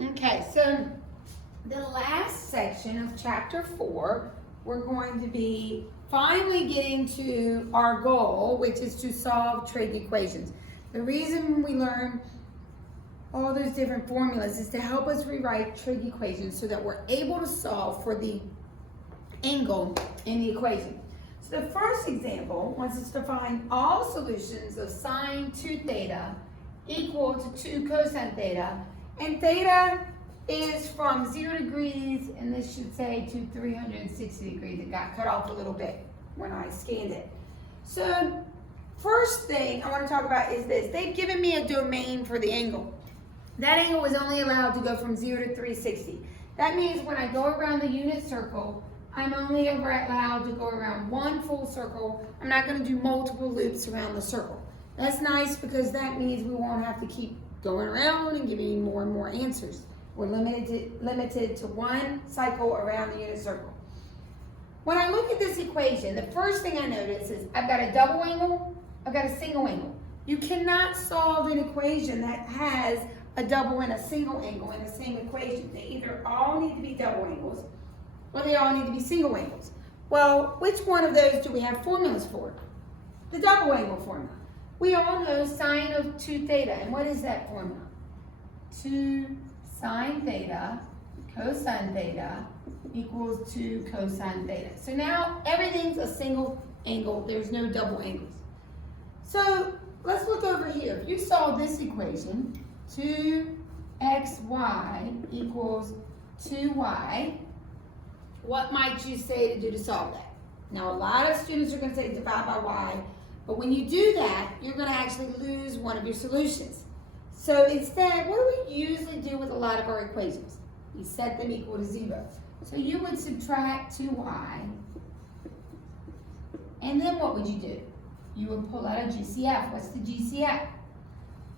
Okay, so the last section of chapter 4, we're going to be finally getting to our goal, which is to solve trig equations. The reason we learn all those different formulas is to help us rewrite trig equations so that we're able to solve for the angle in the equation. So the first example wants us to find all solutions of sine 2 theta equal to 2 cosine theta, and theta is from 0 degrees, and this should say to 360 degrees. It got cut off a little bit when I scanned it. So first thing I want to talk about is this. They've given me a domain for the angle. That angle is only allowed to go from 0 to 360. That means when I go around the unit circle, I'm only allowed to go around one full circle. I'm not going to do multiple loops around the circle. That's nice because that means we won't have to keep going around and giving you more and more answers. We're limited to one cycle around the unit circle. When I look at this equation, the first thing I notice is I've got a double angle, I've got a single angle. You cannot solve an equation that has a double and a single angle in the same equation. They either all need to be double angles or they all need to be single angles. Well, which one of those do we have formulas for? The double angle formula. We all know sine of 2 theta, and what is that formula? 2 sine theta cosine theta equals 2 cosine theta. So now everything's a single angle. There's no double angles. So let's look over here. If you solve this equation, 2xy equals 2y, what might you say to do to solve that? Now, a lot of students are going to say divide by y, but when you do that, you're going to actually lose one of your solutions. So instead, what do we usually do with a lot of our equations? We set them equal to 0. So you would subtract 2y, and then what would you do? You would pull out a GCF. What's the GCF?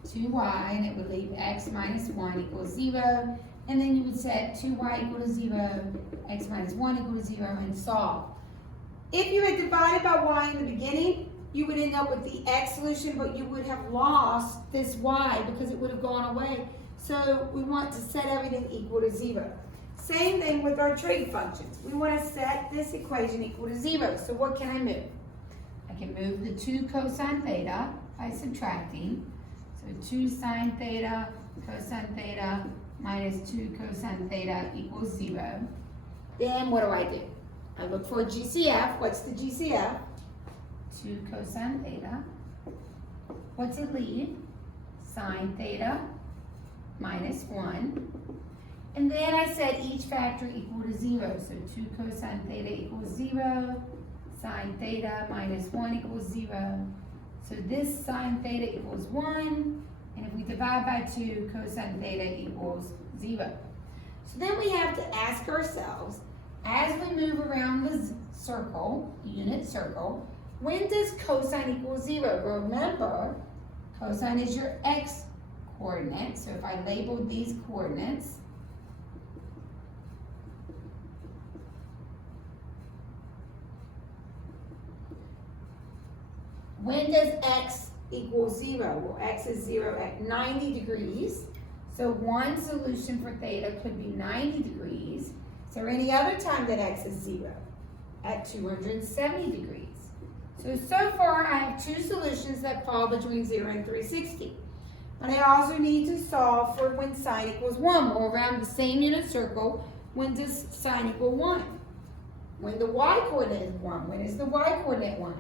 2y, and it would leave x minus 1 equals 0. And then you would set 2y equal to 0, x minus 1 equal to 0, and solve. If you had divided by y in the beginning, you would end up with the x solution, but you would have lost this y because it would have gone away. So we want to set everything equal to 0. Same thing with our trig functions. We want to set this equation equal to 0. So what can I move? I can move the 2 cosine theta by subtracting. So 2 sine theta cosine theta minus 2 cosine theta equals 0. Then what do? I look for a GCF. What's the GCF? 2 cosine theta. What's it leave? Sine theta minus 1. And then I set each factor equal to 0. So 2 cosine theta equals 0. Sine theta minus 1 equals 0. So this sine theta equals 1. And if we divide by 2, cosine theta equals 0. So then we have to ask ourselves, as we move around the circle, unit circle, when does cosine equal 0? Remember, cosine is your x coordinate. So if I labeled these coordinates, when does x equal 0? Well, x is 0 at 90 degrees. So one solution for theta could be 90 degrees. Is there any other time that x is 0? At 270 degrees. So far I have 2 solutions that fall between 0 and 360. But I also need to solve for when sine equals 1. We're around the same unit circle. When does sine equal 1? When the y coordinate is 1. When is the y coordinate 1?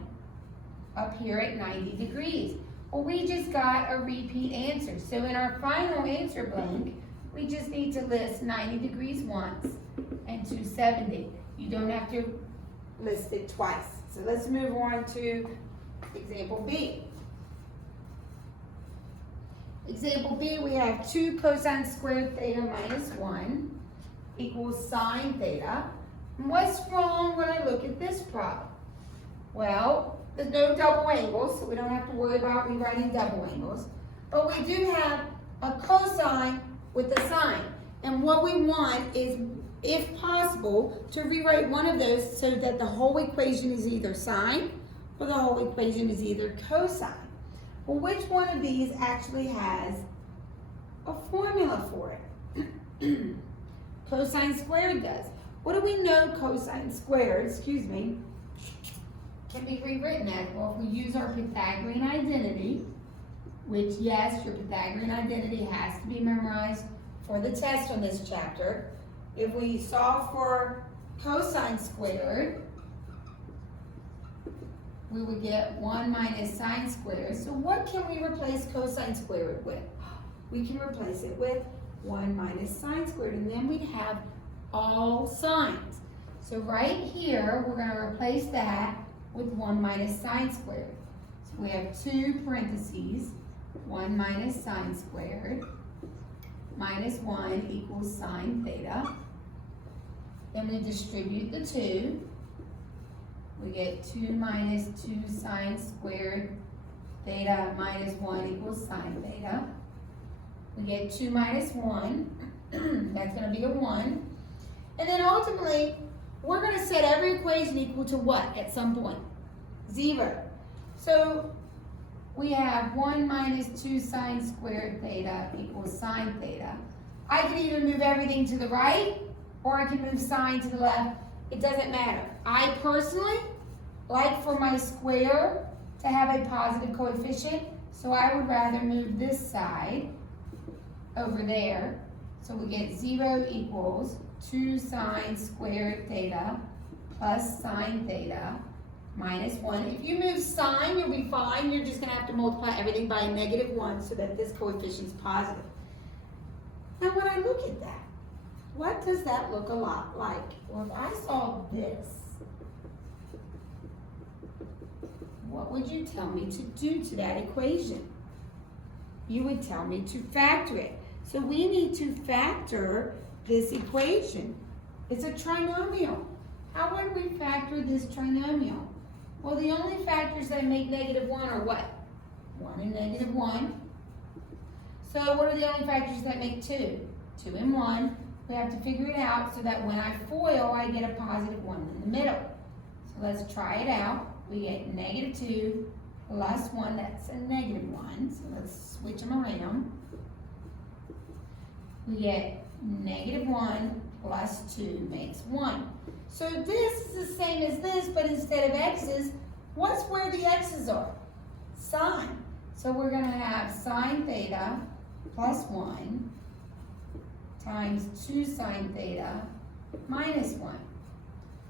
Up here at 90 degrees. Well, we just got a repeat answer. So in our final answer blank, we just need to list 90 degrees once and 270. You don't have to list it twice. So let's move on to example B. Example B, we have 2 cosine squared theta minus 1 equals sine theta. And what's wrong when I look at this problem? Well, there's no double angles, so we don't have to worry about rewriting double angles. But we do have a cosine with a sine. And what we want is, if possible, to rewrite one of those so that the whole equation is either sine or the whole equation is either cosine. Well, which one of these actually has a formula for it? cosine squared does. What do we know cosine squared, can be rewritten as? Well, if we use our Pythagorean identity, which, yes, your Pythagorean identity has to be memorized for the test on this chapter. If we solve for cosine squared, we would get 1 minus sine squared. So what can we replace cosine squared with? We can replace it with 1 minus sine squared, and then we'd have all sines. So right here, we're going to replace that with 1 minus sine squared. So we have 2 parentheses, 1 minus sine squared, minus 1 equals sine theta. Then we distribute the 2. We get 2 minus 2 sine squared theta minus 1 equals sine theta. We get 2 minus 1. That's going to be a 1. And then ultimately, we're going to set every equation equal to what at some point? 0. So we have 1 minus 2 sine squared theta equals sine theta. I can either move everything to the right or I can move sine to the left. It doesn't matter. I personally like for my square to have a positive coefficient, so I would rather move this side over there. So we get 0 equals 2 sine squared theta plus sine theta minus 1. If you move sine, you'll be fine. You're just going to have to multiply everything by a -1 so that this coefficient is positive. Now when I look at that, what does that look a lot like? Well, if I saw this, what would you tell me to do to that equation? You would tell me to factor it. So we need to factor this equation. It's a trinomial. How would we factor this trinomial? Well, the only factors that make -1 are what? 1 and -1. So what are the only factors that make 2? 2 and 1. We have to figure it out so that when I FOIL, I get a +1 in the middle. So let's try it out. We get -2 plus 1, that's a -1. So let's switch them around. We get -1 plus 2 makes 1. So this is the same as this, but instead of x's, what's where the x's are? Sine. So we're going to have sine theta plus 1 times 2 sine theta minus 1.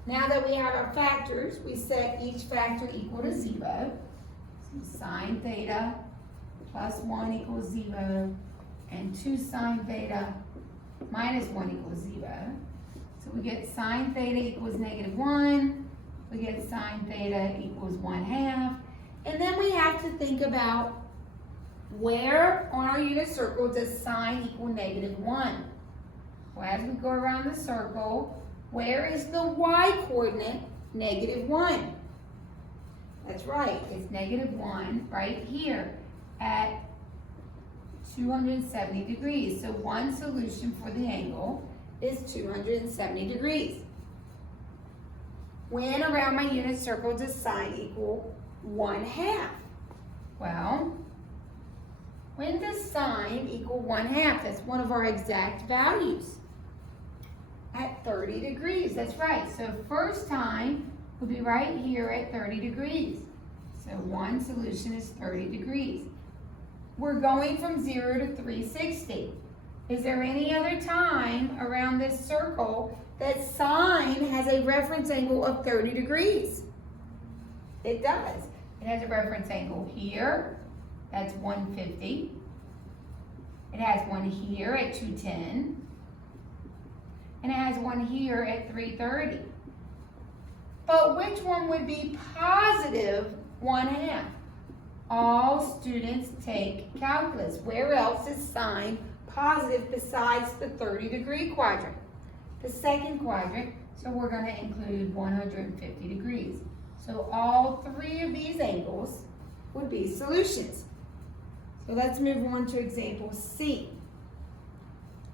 Now that we have our factors, we set each factor equal to 0. So sine theta plus 1 equals 0, and 2 sine theta minus 1 equals 0. So we get sine theta equals -1. We get sine theta equals 1/2. And then we have to think about where on our unit circle does sine equal -1. Well, as we go around the circle, where is the y-coordinate? -1. That's right, it's -1 right here at 270 degrees. So one solution for the angle is 270 degrees. When around my unit circle does sine equal 1/2? Well, when does sine equal 1/2? That's one of our exact values. At 30 degrees, that's right. So first time would be right here at 30 degrees. So one solution is 30 degrees. We're going from 0 to 360. Is there any other time around this circle that sine has a reference angle of 30 degrees? It does. It has a reference angle here, that's 150. It has one here at 210. And it has one here at 330. But which one would be positive 1/2? All students take calculus. Where else is sine positive besides the 30-degree quadrant? The second quadrant, so we're going to include 150 degrees. So all 3 of these angles would be solutions. So let's move on to example C.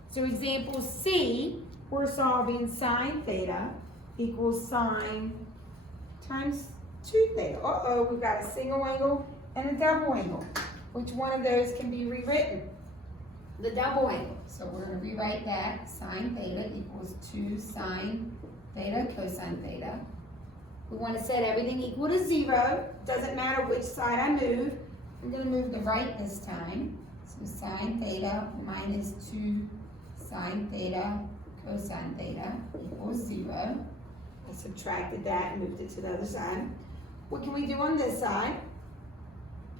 So example C, we're solving sine theta equals sine times 2 theta. Uh-oh, we've got a single angle and a double angle. Which one of those can be rewritten? the double angle. So we're going to rewrite that. Sine theta equals 2 sine theta cosine theta. We want to set everything equal to 0. Doesn't matter which side I move. I'm going to move the right this time. So sine theta minus 2 sine theta cosine theta equals 0. I subtracted that and moved it to the other side. What can we do on this side?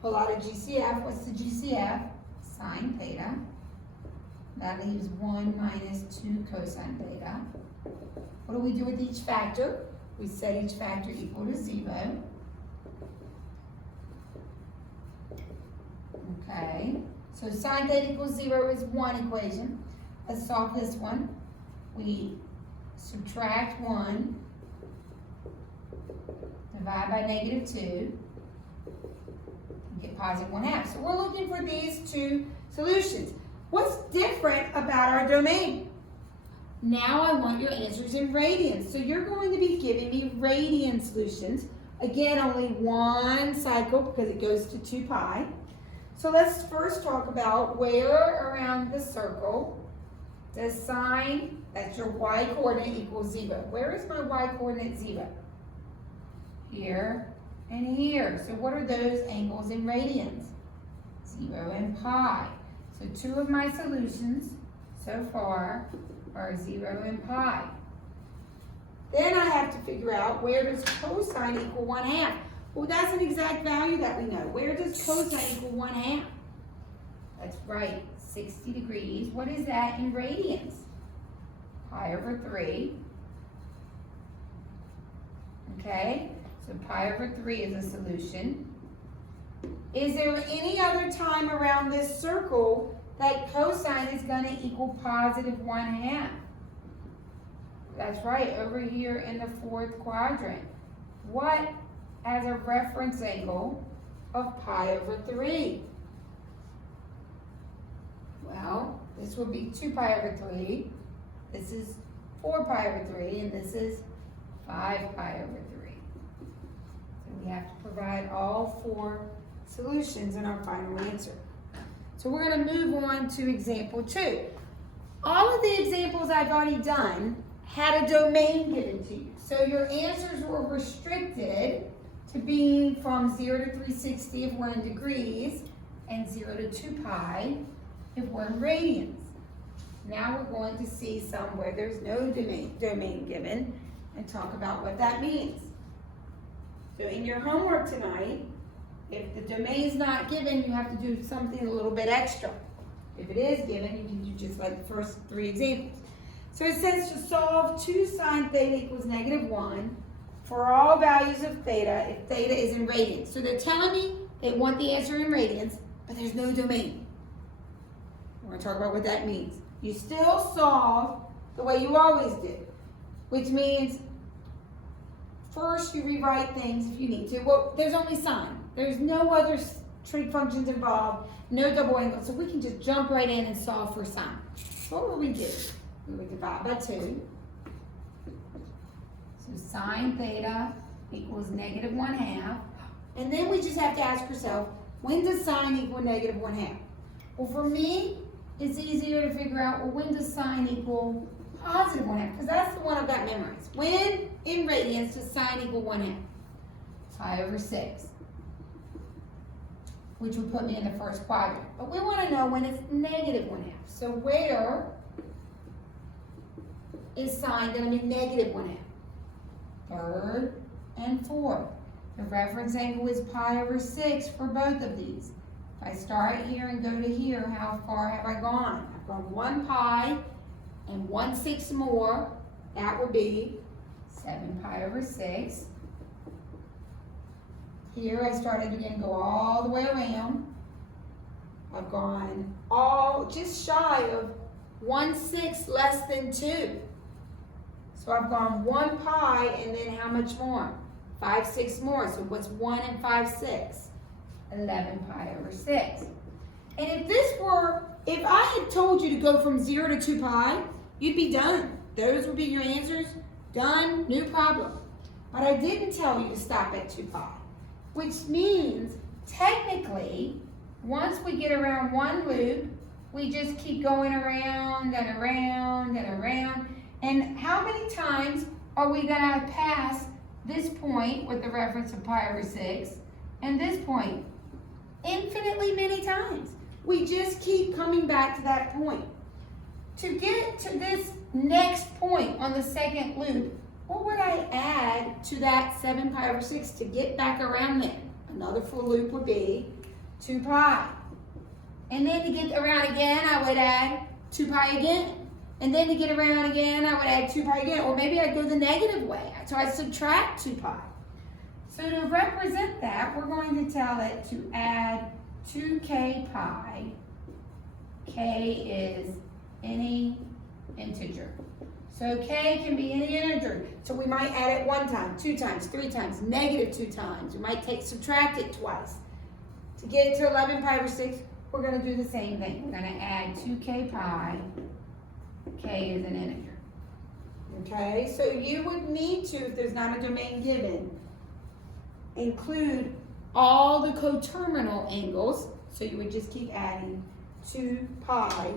Pull out a GCF. What's the GCF? Sine theta. That leaves 1 minus 2 cosine theta. What do we do with each factor? We set each factor equal to 0. Okay, so sine theta equals 0 is one equation. Let's solve this one. We subtract 1, divide by negative 2, and get positive 1/2. So we're looking for these two solutions. What's different about our domain? Now I want your answers in radians. So you're going to be giving me radian solutions. Again, only one cycle because it goes to 2 pi. So let's first talk about where around the circle does sine, that's your y coordinate, equals 0. Where is my y coordinate 0? Here and here. So what are those angles in radians? 0 and pi. So two of my solutions so far are 0 and pi. Then I have to figure out where does cosine equal 1/2. Well, that's an exact value that we know. Where does cosine equal 1/2? That's right, 60 degrees. What is that in radians? Pi over 3. Okay, so pi over 3 is a solution. Is there any other time around this circle that cosine is going to equal positive 1/2? That's right, over here in the fourth quadrant. What has a reference angle of pi over 3? Well, this would be 2 pi over 3. This is 4 pi over 3, and this is 5 pi over 3. So we have to provide all 4 solutions in our final answer. So we're going to move on to example 2. All of the examples I've already done had a domain given to you. So your answers were restricted to being from 0 to 360 if we're in degrees and 0 to 2 pi if we're in radians. Now we're going to see some where there's no domain given and talk about what that means. So in your homework tonight, if the domain is not given, you have to do something a little bit extra. If it is given, you can do just like the first 3 examples. So it says to solve 2 sine theta equals -1 for all values of theta if theta is in radians. So they're telling me they want the answer in radians, but there's no domain. We're going to talk about what that means. You still solve the way you always do, which means first you rewrite things if you need to. Well, there's only sine. There's no other trig functions involved, no double angle, so we can just jump right in and solve for sine. So what would we do? We would divide by 2. So sine theta equals -1/2. And then we just have to ask ourselves, when does sine equal -1/2? Well, for me, it's easier to figure out, well, when does sine equal positive 1/2? Because that's the one I've got memorized. When in radians does sine equal 1/2? Pi over 6. Which would put me in the first quadrant. But we want to know when it's -1/2. So where is sine going to be -1/2? Third and fourth. The reference angle is pi over 6 for both of these. If I start here and go to here, how far have I gone? I've gone 1 pi and 1/6 more. That would be 7 pi over 6. Here I started again, go all the way around. I've gone all just shy of 1/6 less than 2. So I've gone 1 pi and then how much more? 5/6 more. So what's 1 and 5/6? 11 pi over 6. And if I had told you to go from 0 to 2 pi, you'd be done. Those would be your answers. Done, new problem. But I didn't tell you to stop at 2 pi. Which means, technically, once we get around one loop, we just keep going around and around and around. And how many times are we gonna pass this point with the reference of pi over 6 and this point? Infinitely many times. We just keep coming back to that point. To get to this next point on the second loop, what would I add to that 7 pi over 6 to get back around there? Another full loop would be 2 pi. And then to get around again, I would add 2 pi again. And then to get around again, I would add 2 pi again. Or maybe I'd go the negative way. So I subtract 2 pi. So to represent that, we're going to tell it to add 2k pi. K is any integer. So k can be any integer. So we might add it 1 time, 2 times, 3 times, negative 2 times. We might subtract it twice. To get to 11 pi over 6, we're going to do the same thing. We're going to add 2k pi. K is an integer. Okay, so you would need to, if there's not a domain given, include all the coterminal angles. So you would just keep adding 2 pi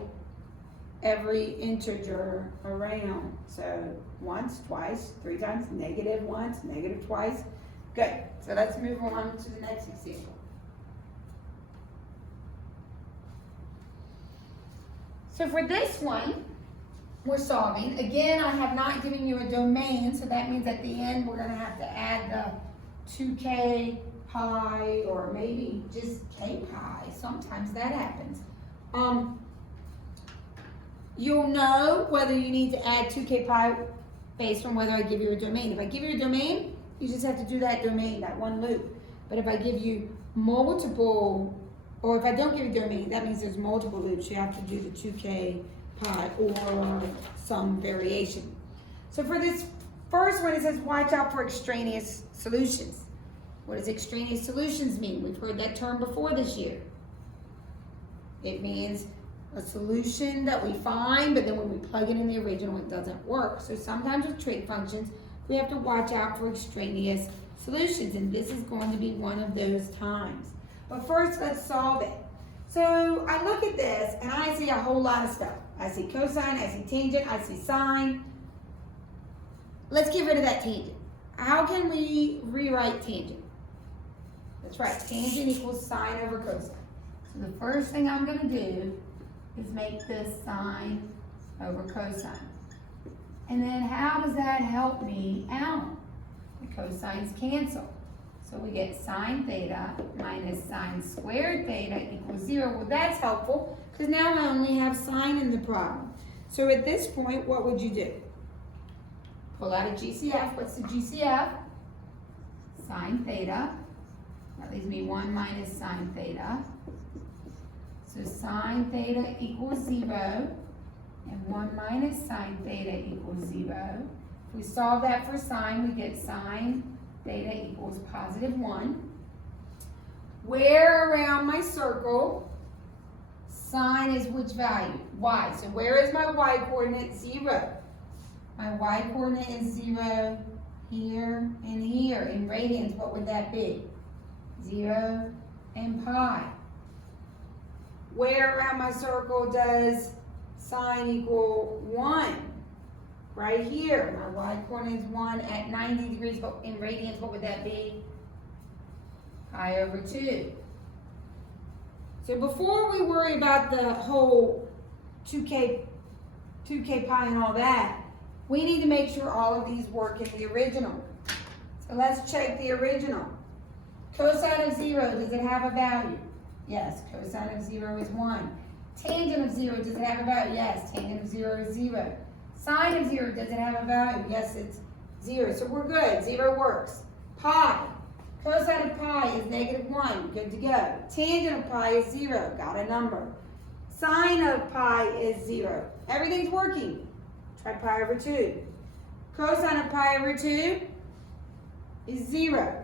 every integer around. So once, twice, 3 times, negative once, negative twice. Good. So let's move on to the next example. So for this one, we're solving. Again, I have not given you a domain, so that means at the end we're going to have to add the 2k pi or maybe just k pi. Sometimes that happens. You'll know whether you need to add 2k pi based on whether I give you a domain. If I give you a domain, you just have to do that domain, that one loop. But if I give you multiple, or if I don't give you a domain, that means there's multiple loops. You have to do the 2k pi or some variation. So for this first one, it says watch out for extraneous solutions. What does extraneous solutions mean? We've heard that term before this year. It means a solution that we find, but then when we plug it in the original, it doesn't work. So sometimes with trig functions, we have to watch out for extraneous solutions, and this is going to be one of those times. But first, let's solve it. So I look at this, and I see a whole lot of stuff. I see cosine, I see tangent, I see sine. Let's get rid of that tangent. How can we rewrite tangent? That's right, tangent equals sine over cosine. So the first thing I'm going to do is make this sine over cosine. And then how does that help me out? The cosines cancel. So we get sine theta minus sine squared theta equals 0. Well, that's helpful because now I only have sine in the problem. So at this point, what would you do? Pull out a GCF. What's the GCF? Sine theta. That leaves me 1 minus sine theta. So sine theta equals 0, and 1 minus sine theta equals 0. If we solve that for sine, we get sine theta equals positive 1. Where around my circle, sine is which value? Y. So where is my y coordinate? 0. My y coordinate is 0 here and here. In radians, what would that be? 0 and pi. Where around my circle does sine equal 1? Right here. My y coordinate is 1 at 90 degrees, but in radians, what would that be? Pi over 2. So before we worry about the whole 2k pi and all that, we need to make sure all of these work in the original. So let's check the original. Cosine of 0, does it have a value? Yes, cosine of 0 is 1. Tangent of 0, does it have a value? Yes, tangent of 0 is 0. Sine of 0, does it have a value? Yes, it's 0. So we're good. 0 works. Pi. Cosine of pi is negative 1. Good to go. Tangent of pi is 0. Got a number. Sine of pi is 0. Everything's working. Try pi over 2. Cosine of pi over 2 is 0.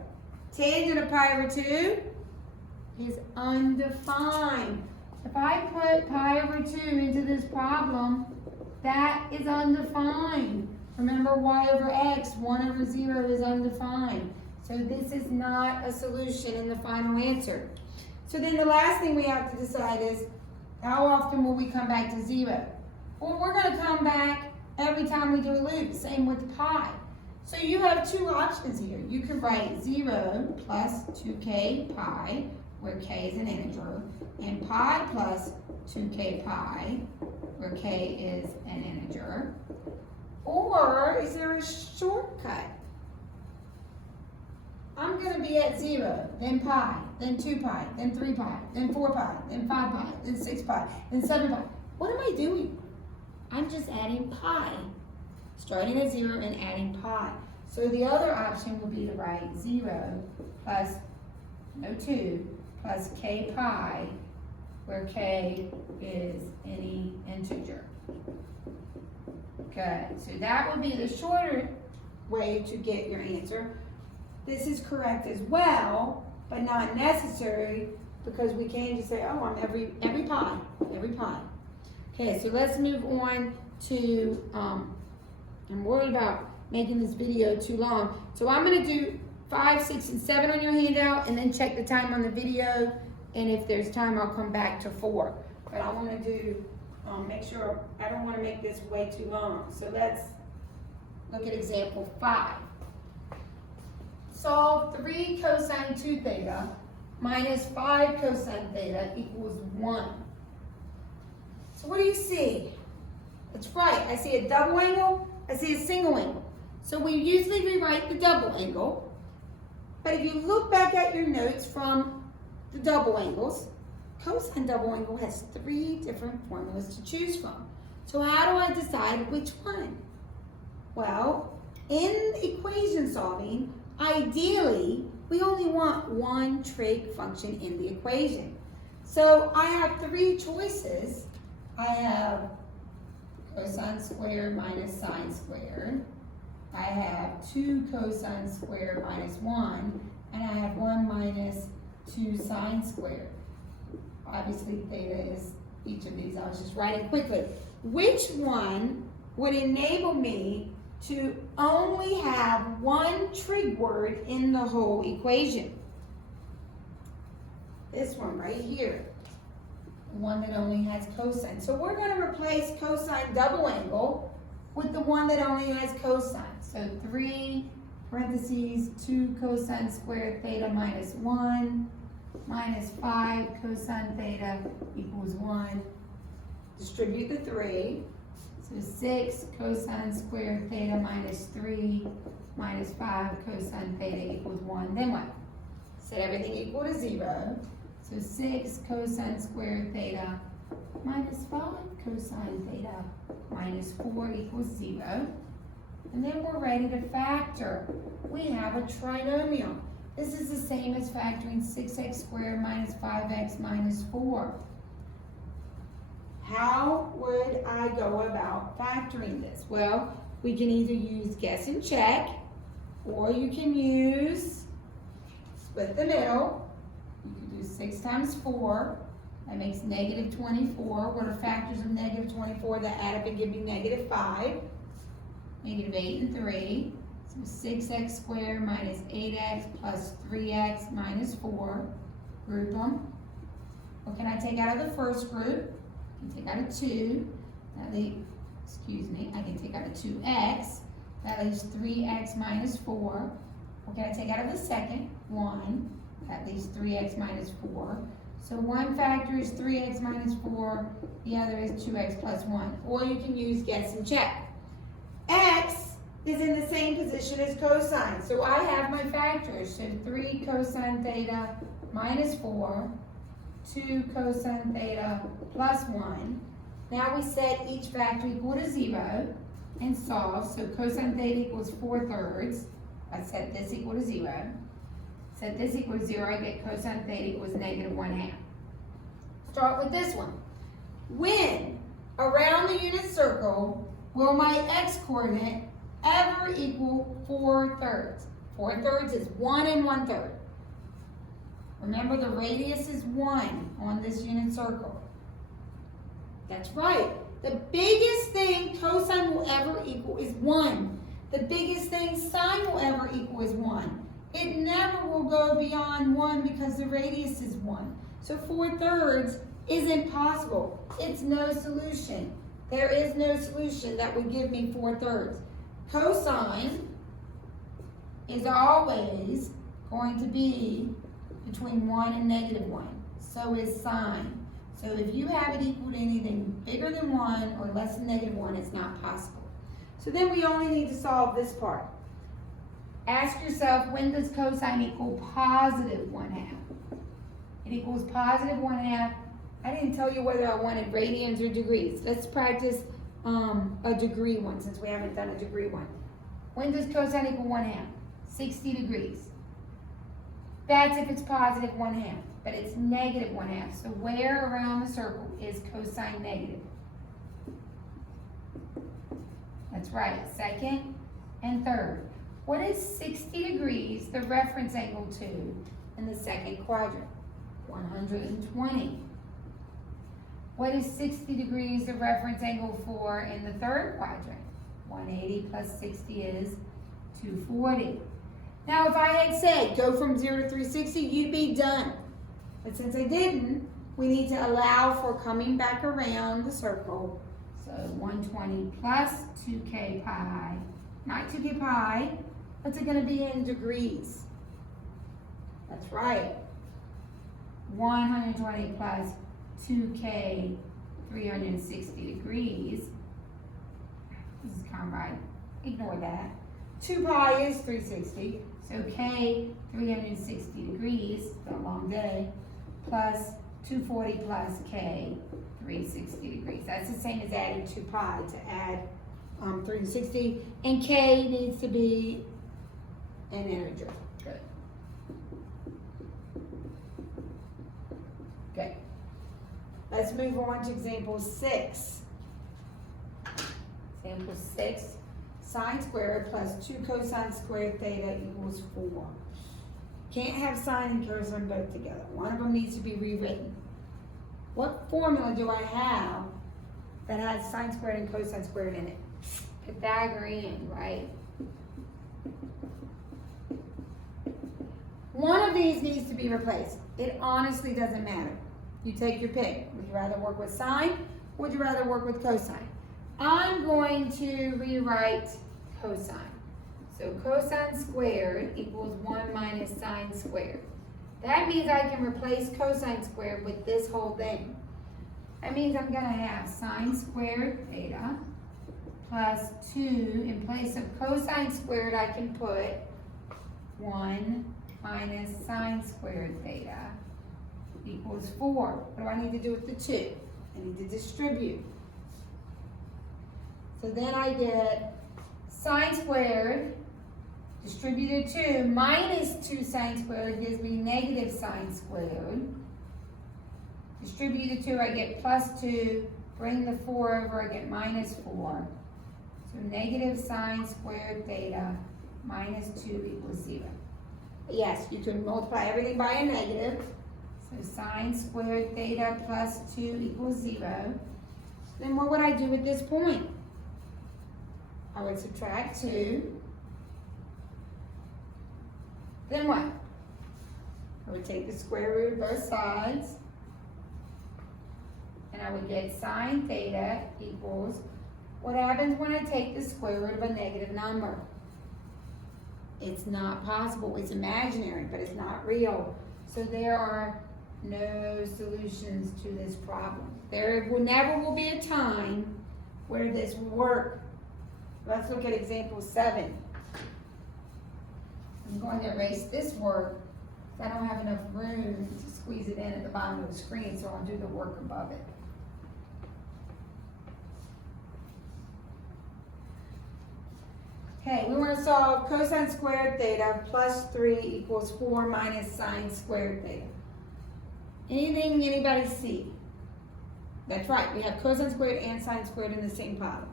Tangent of pi over 2 is undefined. If I put pi over 2 into this problem, that is undefined. Remember y over x, 1 over 0 is undefined. So this is not a solution in the final answer. So then the last thing we have to decide is, How often will we come back to 0? Well, we're going to come back every time we do a loop. Same with pi. So you have two options here. You could write 0 plus 2k pi, where k is an integer, and pi plus 2k pi, where k is an integer. Or is there a shortcut? I'm going to be at 0, then pi, then 2 pi, then 3 pi, then 4 pi, then 5 pi, then 6 pi, then 7 pi. What am I doing? I'm just adding pi. Starting at 0 and adding pi. So the other option would be to write 0 plus 2 plus k pi, where k is any integer. Good. So that would be the shorter way to get your answer. This is correct as well, but not necessary, because we can just say, oh, I'm every pi. Okay, so let's move on to, I'm worried about making this video too long. So I'm going to do 5, 6, and 7 on your handout, and then check the time on the video, and if there's time, I'll come back to 4. But I want to do, make sure, I don't want to make this way too long. So let's look at example 5. Solve 3 cosine 2 theta minus 5 cosine theta equals 1. So what do you see? That's right, I see a double angle, I see a single angle. So we usually rewrite the double angle, but if you look back at your notes from the double angles, cosine double angle has 3 different formulas to choose from. So how do I decide which one? Well, in equation solving, ideally, we only want one trig function in the equation. So I have 3 choices. I have cosine squared minus sine squared. I have 2 cosine squared minus 1. And I have 1 minus 2 sine squared. Obviously, theta is each of these. I was just writing quickly. Which one would enable me to only have one trig word in the whole equation? This one right here, the one that only has cosine. So we're going to replace cosine double angle with the one that only has cosine. So 3 parentheses 2 cosine squared theta minus 1 minus 5 cosine theta equals 1. Distribute the 3. So 6 cosine squared theta minus 3 minus 5 cosine theta equals 1. Then what? Set everything equal to 0. So 6 cosine squared theta minus 5 cosine theta minus 4 equals 0. And then we're ready to factor. We have a trinomial. This is the same as factoring 6x squared minus 5x minus 4. How would I go about factoring this? Well, we can either use guess and check, or you can use split the middle. You can do 6 times 4. That makes negative 24. What are factors of negative 24 that add up and give you negative 5? Negative 8 and 3. So 6x squared minus 8x plus 3x minus 4. Group them. What can I take out of the first group? I can take out a 2. That leaves, I can take out a 2x. That leaves 3x minus 4. What can I take out of the second? 1. That leaves 3x minus 4. So one factor is 3x minus 4. The other is 2x plus 1. Or you can use guess and check. X is in the same position as cosine. So I have my factors. So 3 cosine theta minus 4. 2 cosine theta plus 1. Now we set each factor equal to 0 and solve. So cosine theta equals 4/3. I set this equal to 0. Set this equal to 0. I get cosine theta equals negative 1/2. Start with this one. When around the unit circle will my x-coordinate ever equal 4/3? 4/3 is 1 1/3. Remember, the radius is 1 on this unit circle. That's right. The biggest thing cosine will ever equal is 1. The biggest thing sine will ever equal is 1. It never will go beyond 1 because the radius is 1. So 4/3 isn't possible. It's no solution. There is no solution that would give me 4/3. Cosine is always going to be between 1 and -1. So is sine. So if you have it equal to anything bigger than 1 or less than -1, it's not possible. So then we only need to solve this part. Ask yourself, when does cosine equal +1/2? It equals +1/2. I didn't tell you whether I wanted radians or degrees. Let's practice a degree one since we haven't done a degree one. When does cosine equal 1/2? 60 degrees. That's if it's +1/2, but it's -1/2. So where around the circle is cosine negative? That's right, second and third. What is 60 degrees the reference angle to in the second quadrant? 120. What is 60 degrees the reference angle for in the third quadrant? 180 plus 60 is 240. Now if I had said go from 0 to 360, you'd be done. But since I didn't, we need to allow for coming back around the circle. So 120 plus 2k pi, not 2k pi, what's it going to be in degrees? That's right. 120 plus 2k 360 degrees. This is kind of right. Ignore that. 2 pi is 360. So k 360 degrees, it's a long day, plus 240 plus k 360 degrees. That's the same as adding 2 pi to add 360. And k needs to be an integer. Good. Okay. Let's move on to example 6. Example 6. Sine squared plus 2 cosine squared theta equals 4. Can't have sine and cosine both together. One of them needs to be rewritten. What formula do I have that has sine squared and cosine squared in it? Pythagorean, right? One of these needs to be replaced. It honestly doesn't matter. You take your pick. Would you rather work with sine? Would you rather work with cosine? I'm going to rewrite cosine. So cosine squared equals 1 minus sine squared. That means I can replace cosine squared with this whole thing. That means I'm going to have sine squared theta plus 2. In place of cosine squared, I can put 1 minus sine squared theta equals 4. What do I need to do with the 2? I need to distribute. So then I get sine squared distributed 2 minus 2 sine squared gives me negative sine squared. Distributed 2, I get plus 2. Bring the 4 over, I get minus 4. So negative sine squared theta minus 2 equals 0. Yes, you can multiply everything by a negative. So sine squared theta plus 2 equals 0. Then what would I do at this point? I would subtract 2. Then what? I would take the square root of both sides. And I would get sine theta equals, what happens when I take the square root of a negative number? It's not possible. It's imaginary, but it's not real. So there are no solutions to this problem. There never will be a time where this will work. Let's look at example 7. I'm going to erase this work. I don't have enough room to squeeze it in at the bottom of the screen, so I'll do the work above it. Okay, we want to solve cosine squared theta plus 3 equals 4 minus sine squared theta. Anything anybody see? That's right, we have cosine squared and sine squared in the same problem.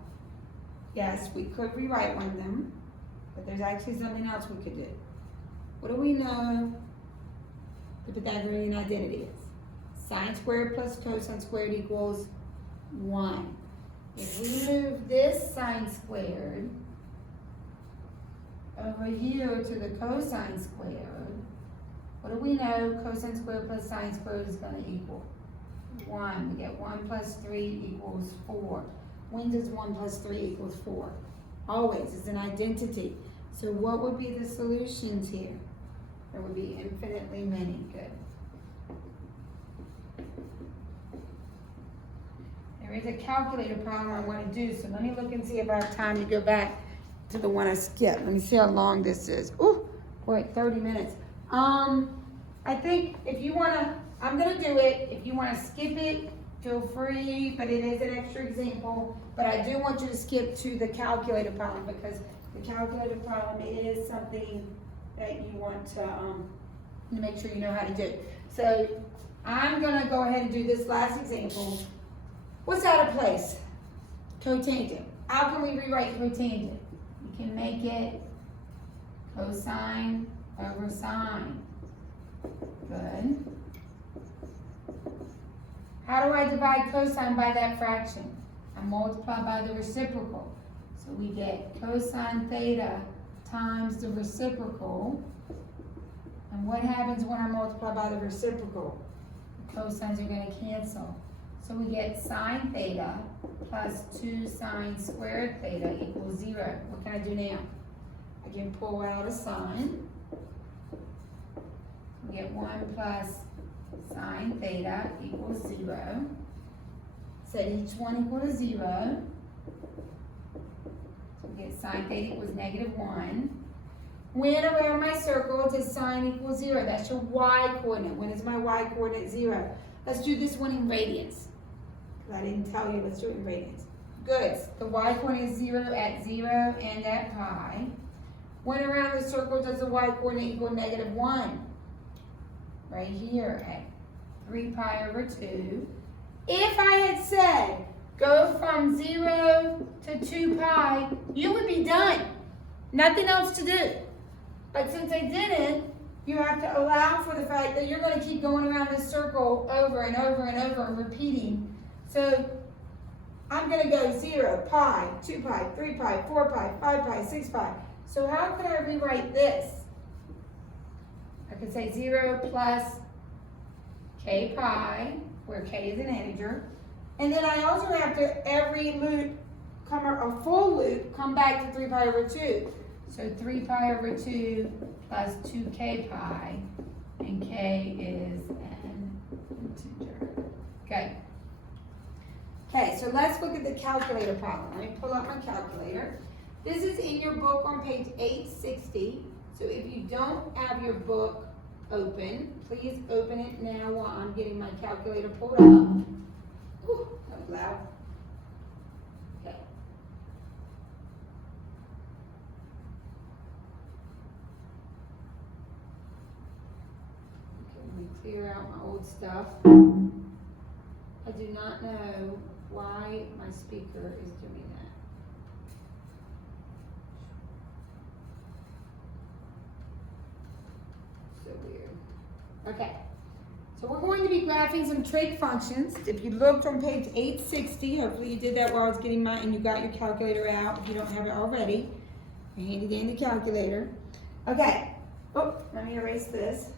Yes, we could rewrite one of them, but there's actually something else we could do. What do we know the Pythagorean identity is? Sine squared plus cosine squared equals 1. If we move this sine squared over here to the cosine squared, what do we know cosine squared plus sine squared is going to equal? 1. We get 1 plus 3 equals 4. When does 1 plus 3 equals 4? Always. It's an identity. So what would be the solutions here? There would be infinitely many. Good. There is a calculator problem I want to do, so let me look and see if I have time to go back to the one I skipped. Let me see how long this is. Ooh, we're at 30 minutes. I think if you want to, I'm going to do it. If you want to skip it, feel free, but it is an extra example. But I do want you to skip to the calculator problem, because the calculator problem is something that you want to make sure you know how to do. So I'm going to go ahead and do this last example. What's out of place? Cotangent. How can we rewrite cotangent? You can make it cosine over sine. Good. How do I divide cosine by that fraction? I multiply by the reciprocal. So we get cosine theta times the reciprocal. And what happens when I multiply by the reciprocal? The cosines are going to cancel. So we get sine theta plus 2 sine squared theta equals 0. What can I do now? I can pull out a sine. We get 1 plus sine theta equals 0. Set each one equal to 0. So we get sine theta equals -1. When around my circle does sine equal 0? That's your y coordinate. When is my y coordinate 0? Let's do this one in radians. I didn't tell you, let's do it in radians. Good. The y coordinate is 0 at 0 and at pi. When around the circle does the y coordinate equal -1? Right here at 3 pi over 2. If I had said go from 0 to 2 pi, you would be done. Nothing else to do. But since I didn't, you have to allow for the fact that you're going to keep going around this circle over and over and over and repeating. So I'm going to go 0, pi, 2 pi, 3 pi, 4 pi, 5 pi, 6 pi. So how could I rewrite this? I could say 0 plus k pi, where k is an integer. And then I also have to, every loop, a full loop, come back to 3 pi over 2. So 3 pi over 2 plus 2k pi, and k is an integer. Okay. Okay, so let's look at the calculator problem. Let me pull up my calculator. This is in your book on page 860. So if you don't have your book open, please open it now while I'm getting my calculator pulled up. Ooh, that was loud. Okay. Okay, let me clear out my old stuff. I do not know why my speaker is doing that. So weird. Okay, so we're going to be graphing some trig functions. If you looked on page 860, hopefully you did that while I was getting and you got your calculator out. If you don't have it already, I handy dandy calculator. Okay, oh, let me erase this.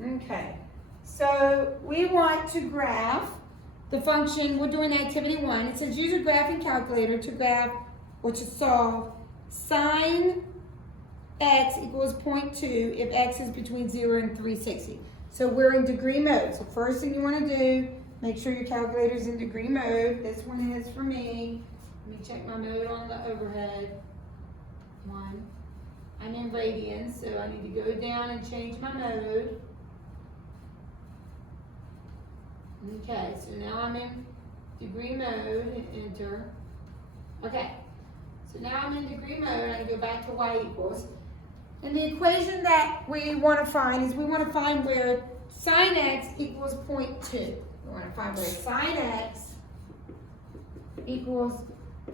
Okay, so we want to graph the function. We're doing activity 1. It says use a graphing calculator to graph or to solve sine x equals 0.2 if x is between 0 and 360. So we're in degree mode. So first thing you want to do, make sure your calculator is in degree mode. This one is for me. Let me check my mode on the overhead. 1. I'm in radians, so I need to go down and change my mode. Okay, so now I'm in degree mode and enter. Okay, so now I'm in degree mode. I go back to y equals. And the equation that we want to find is we want to find where sine x equals 0.2. We want to find where sine x equals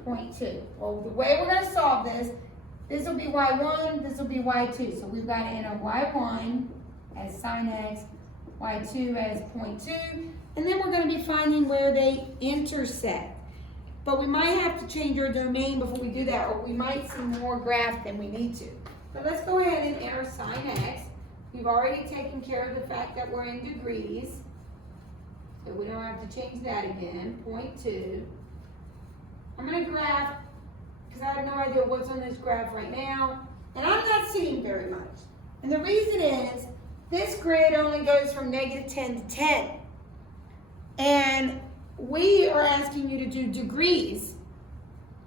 0.2. Well, the way we're going to solve this, this will be y1, this will be y2. So we've got to enter y1 as sine x, y2 as 0.2. And then we're going to be finding where they intersect. But we might have to change our domain before we do that, or we might see more graph than we need to. So let's go ahead and enter sine x. We've already taken care of the fact that we're in degrees. So we don't have to change that again. 0.2. I'm going to graph, because I have no idea what's on this graph right now. And I'm not seeing very much. And the reason is, this grid only goes from -10 to 10. And we are asking you to do degrees,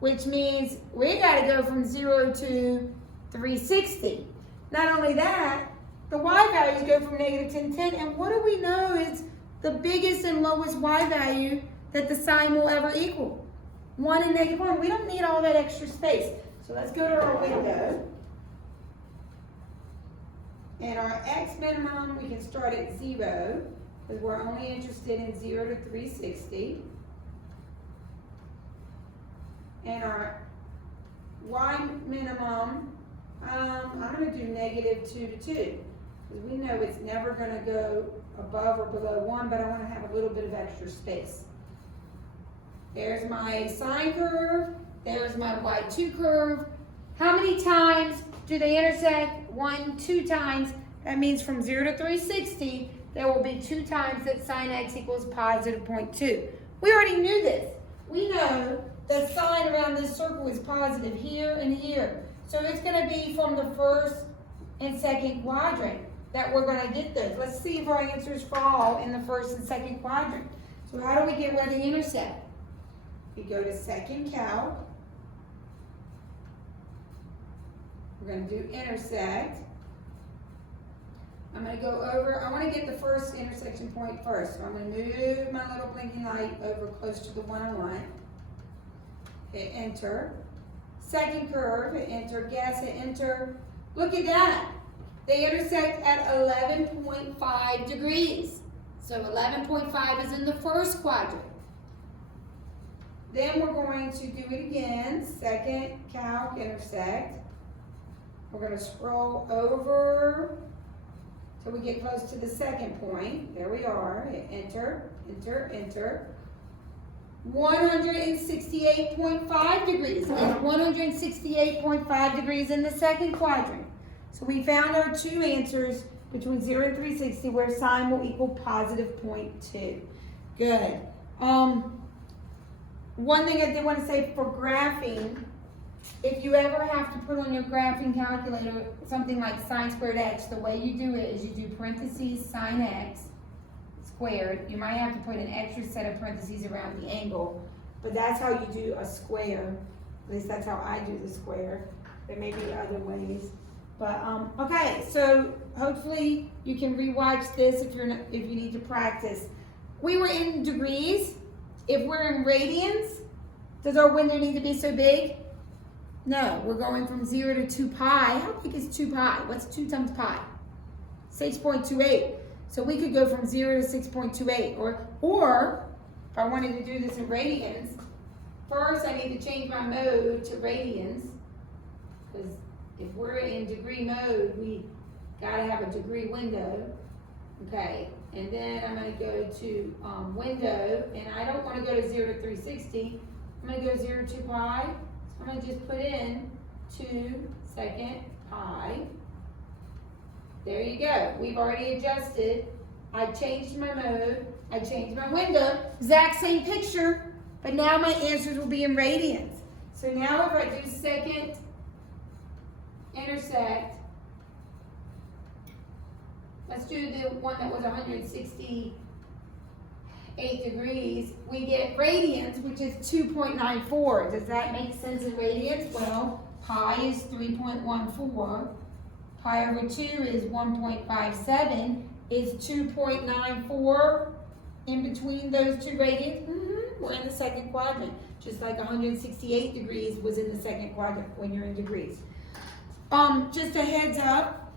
which means we got to go from 0 to 360. Not only that, the y values go from -10 to 10. And what do we know is the biggest and lowest y value that the sine will ever equal? 1 and -1. We don't need all that extra space. So let's go to our window. And our x minimum, we can start at 0, because we're only interested in 0 to 360. And our y minimum, I'm going to do -2 to 2. Because we know it's never going to go above or below 1, but I want to have a little bit of extra space. There's my sine curve. There's my y2 curve. How many times do they intersect? 1, 2 times. That means from 0 to 360, there will be 2 times that sine x equals positive 0.2. We already knew this. We know that sine around this circle is positive here and here. So it's going to be from the first and second quadrant that we're going to get those. Let's see if our answers fall in the first and second quadrant. So how do we get where they intersect? We go to second calc. We're going to do intersect. I'm going to go over, I want to get the first intersection point first. So I'm going to move my little blinking light over close to the one I want. Hit enter. Second curve, hit enter. Guess, hit enter. Look at that. They intersect at 11.5 degrees. So 11.5 is in the first quadrant. Then we're going to do it again. Second calc intersect. We're going to scroll over till we get close to the second point. There we are. Hit enter, enter, enter. 168.5 degrees. And 168.5 degrees in the second quadrant. So we found our 2 answers between 0 and 360 where sine will equal positive 0.2. Good. One thing I did want to say for graphing, if you ever have to put on your graphing calculator something like sine squared x, the way you do it is you do parentheses sine x squared. You might have to put an extra set of parentheses around the angle, but that's how you do a square. At least that's how I do the square. There may be other ways. But okay, so hopefully you can rewatch this if you need to practice. We were in degrees. If we're in radians, does our window need to be so big? No, we're going from 0 to 2 pi. How big is 2 pi? What's 2 times pi? 6.28. So we could go from 0 to 6.28. Or if I wanted to do this in radians, first I need to change my mode to radians. Because if we're in degree mode, we gotta have a degree window. Okay, and then I'm going to go to window, and I don't want to go to 0 to 360. I'm going to go 0 to 2 pi. So I'm going to just put in 2 second pi. There you go. We've already adjusted. I changed my mode. I changed my window. Exact same picture, but now my answers will be in radians. So now if I do second intersect, let's do the one that was 168 degrees. We get radians, which is 2.94. Does that make sense in radians? Well, pi is 3.14. Pi over 2 is 1.57. Is 2.94 in between those two radians? We're in the second quadrant. Just like 168 degrees was in the second quadrant when you're in degrees. Just a heads up.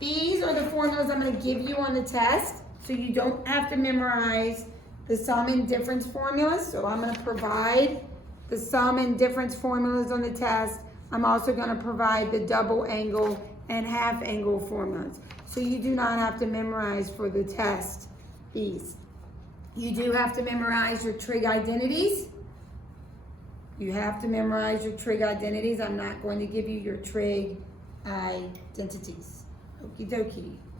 These are the formulas I'm going to give you on the test, so you don't have to memorize the sum and difference formulas. So I'm going to provide the sum and difference formulas on the test. I'm also going to provide the double angle and half angle formulas. So you do not have to memorize for the test these. You do have to memorize your trig identities. You have to memorize your trig identities. I'm not going to give you your trig identities. Okie dokie.